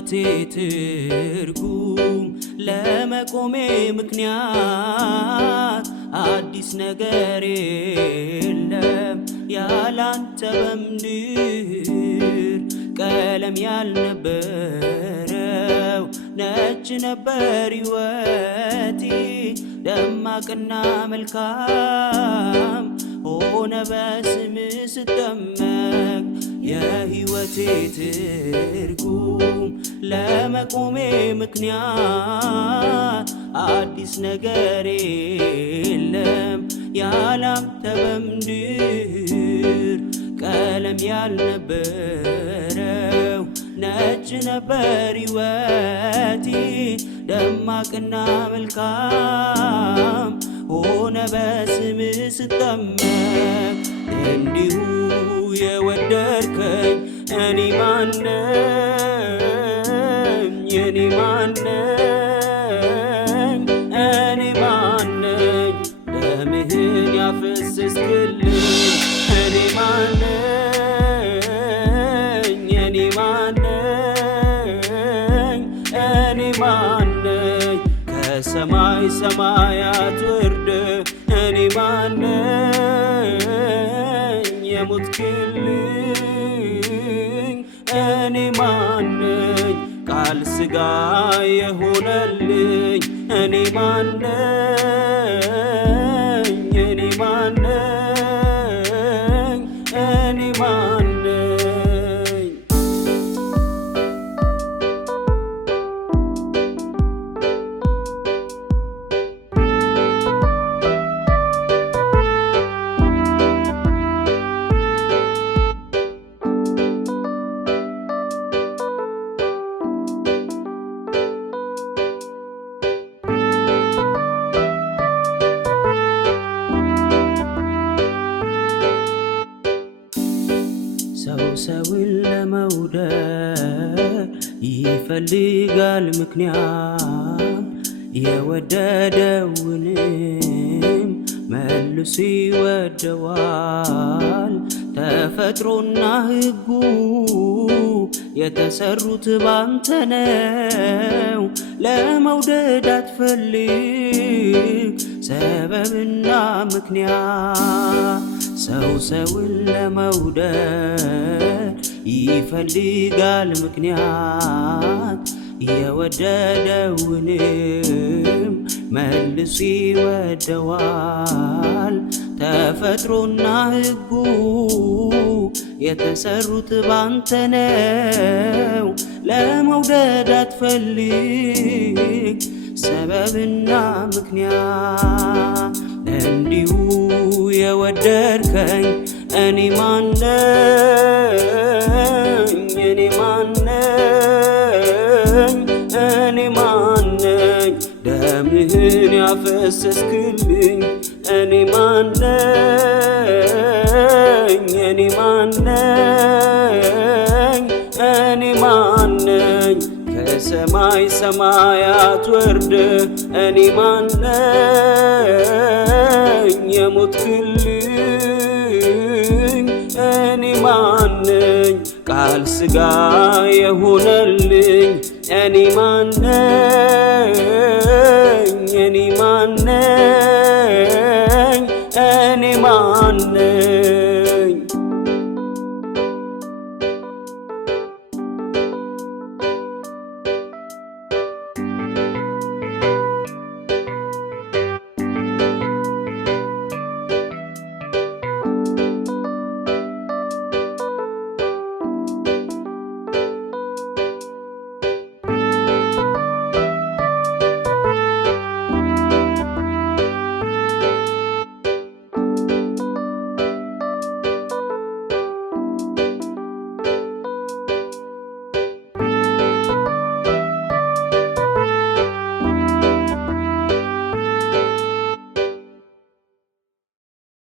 የህይወቴ ትርጉም ለመቆሜ ምክንያት አዲስ ነገር የለም ያላንተ በምድር ቀለም ያልነበረው ነጭ ነበር ሕይወቴ ደማቅና መልካም ሆነ በስምህ ስጠመቅ የህይወቴ ትርጉም ለመቆሜ ምክንያት አዲስ ነገር የለም ያላንተ በምድር ቀለም ያልነበረው ነጭ ነበር ሕይወቴ ደማቅና መልካም ሆነ በስምህ ስጠመቅ እንዲሁ የወደድከኝ እኔ ማነኝ የኔ ማነኝ እኔ ማነኝ ደምህን ያፈሰስክልኝ እኔ ማነኝ የኔ ማነኝ እኔ ማነኝ ከሰማይ ሰማያት ወርደ እኔ ማነኝ የሞትክልኝ እኔ ማነኝ ቃል ሥጋ የሆነልኝ እኔ ማነኝ እኔ ማነኝ እኔ ማነኝ ሰውን ለመውደድ ይፈልጋል ምክንያት የወደደውንም መልሶ ይወደዋል ተፈጥሮና ሕጉ የተሰሩት ባንተ ነው ለመውደድ አትፈልግ ሰበብና ምክንያት ሰውን ለመውደድ ይፈልጋል ምክንያት የወደደውንም መልሶ ይወደዋል ተፈጥሮና ሕጉ የተሰሩት ባንተ ነው ለመውደድ አትፈልግ ሰበብና ምክንያት እንዲሁ የወደድከኝ እኔ ማነኝ እኔ ማነኝ እኔ ማነኝ ደምህን ያፈሰስክልኝ እኔ ማነኝ እኔ ማነኝ እኔ ማነኝ ከሰማይ ሰማያት ወርደ እኔ ማነኝ የሞትክልኝ እኔ ማነኝ ቃል ሥጋ የሆነልኝ እኔ ማነኝ እኔ ማነኝ እኔ ማነኝ